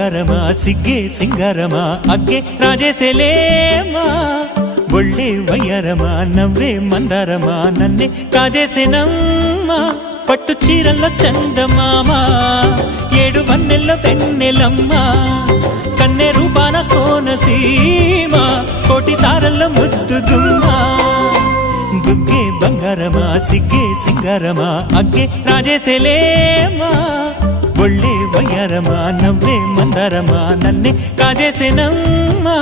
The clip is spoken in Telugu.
బంగారమా సిగ్గే సింగారమా అగ్గే రాజేసేలేమా ఒళ్ళే వయ్యారమా నవ్వే మందారమా నన్నే కాజేసేనమ్మా పట్టు చీరల్లో చందమామా ఏడు వన్నెల్లో వెన్నెలమ్మా కన్నె రూపాన కోనసీమ కోటి తారల్లో ముద్దుగుమ్మా బుగ్గే బంగారమా సిగ్గే సింగారమా అగ్గే రాజేసేలేమా ఒళ్ళే వయ్యారమా నవ్వే మందారమా నన్నే కాజేసేనమ్మా